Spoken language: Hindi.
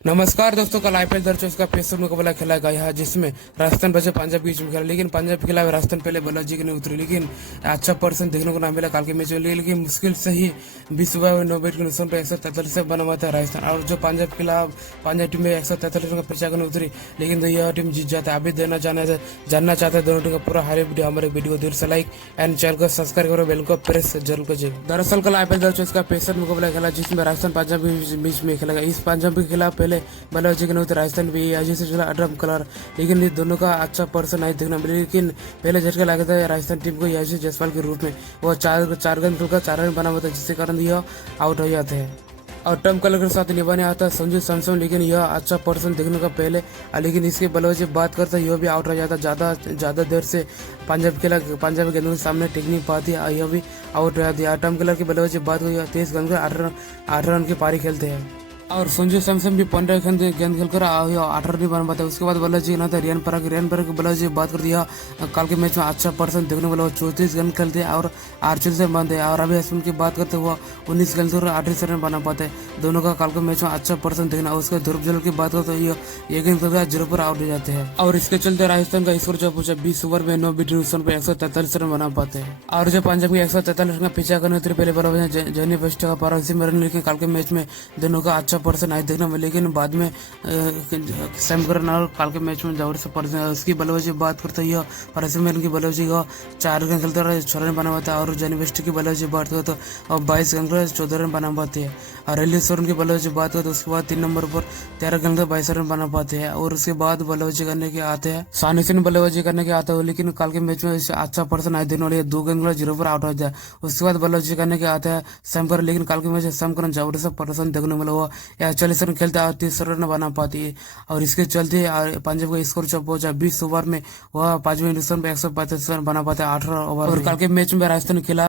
नमस्कार दोस्तों, कल आईपीएल दर्शकों का पेसर मुकाबला खेला गया जिसमें राजस्थान बचे पंजाब बीच में खेला, लेकिन पंजाब के खिलाफ राजस्थान पहले बल्लेबाजी के नहीं उतरी, लेकिन अच्छा परसेंट देखने को ना मिला काल के मैच में। लेकिन मुश्किल से ही 20 ओवर में 9 विकेट के नुकसान पर 143 रन बना हुआ था राजस्थान। और जो पंजाब के खिलाफ पंजाब टीम में 143 रन का पीछा करने उतरी, लेकिन यह टीम जीत जाता है। अभी जानना चाहते हैं दोनों टीम का पूरा हाई वीडियो, हमारे वीडियो को देर से लाइक एंड चैनल को सब्सक्राइब करो, बेल को प्रेस जरूर कीजिए। दरअसल कल आईपीएल दर्शकों का पेसर मुकाबला खेला जिसमें राजस्थान पंजाब के बीच में खेला गया। इस पंजाब के खिलाफ पहले बल्लेबाजी के नहीं राजस्थान भी अजय से चला अड्रम कलर, लेकिन ये दोनों का अच्छा पर्सन नहीं देखना मिला। लेकिन पहले झटका लगा था राजस्थान टीम को याशी जायसवाल के रूप में, वो चार गेंद खेलकर 4 रन बना हुआ था, जिसके कारण यह आउट हो जाते हैं। और टर्म कलर के साथ निभाने आता है संजू सैमसन, लेकिन यह अच्छा पर्सन देखने का पहले, लेकिन इसके बल्लेबाजी बात करता यह भी आउट हो जाता। ज्यादा देर से पंजाब गेंदों के सामने टिक नहीं पाती, यह भी आउट हो जाती है। टर्म कलर की बल्लेबाजी बात को 23 गेंद में 8 रन की पारी खेलते हैं। और संजू सैमसन भी 15 गेंद खेलकर 8 रन बना पाता है। उसके बाद बल्लेबाजी ना था रियान पराग की बल्लेबाजी बात कर दिया। कल के मैच में अच्छा पर्सन देखने वाला 34 गेंद खेलते हैं और 48 रन बनाते हैं। और अभी अश्विन की बात करते हुआ 19 गेंद और 38 रन बना पाते हैं। दोनों का कल के मैच में अच्छा पर्सन देखना। उसके ध्रुव जुरैल की बात करते हुए ये गेंद खेलकर 0 पर आउट हो जाते हैं। और इसके चलते राजस्थान का स्कोर जो पूछा 20 ओवर में 9 विकेट नुकसान पर 143 रन बना पाते हैं। और जो पंजाब की 143 रन का पीछा करने उतरे पहले बल्लेबाज जॉनी बेस्टो का पारा उसी में रन, लेकिन कल के मैच में दोनों का अच्छा पर्सन नहीं देखना, लेकिन बाद में सैम करन और काल के मैच में जरूर से उसकी बल्लेबाजी बात करते ही परसिमरन की बल्लेबाजी का 4 गेंद खेलते और 6 रन बना पाता है। और जॉनी बेस्टो की बल्लेबाजी बात करते और 22 गेंद कर 14 रन बना पाते हैं। और रिलीज सोरेन की बल्लेबाजी बात करते उसके बाद 3 नंबर पर 13 गेंद 22 रन बना पाते हैं। और उसके बाद बल्लेबाजी करने के आते हैं सानिसिन बल्लेबाजी करने के आते हैं, लेकिन कल के मैच में अच्छा पर्सन नहीं देने वाले 2 गेंद 0 पर आउट हो जाए। उसके बाद बल्लेबाजी करने के आते हैं सैम करन, लेकिन कल के मैच सैम करन जरूर से पर्सन देखने वाला हुआ 40 रन खेलते और 30 रन बना पाती है। और इसके चलते पंजाब का स्कोर जब पहुंचा 20 ओवर में वह 5वें नुकसान पर 135 रन बना पाते 18 ओवर। और कल के मैच में राजस्थान के खिलाफ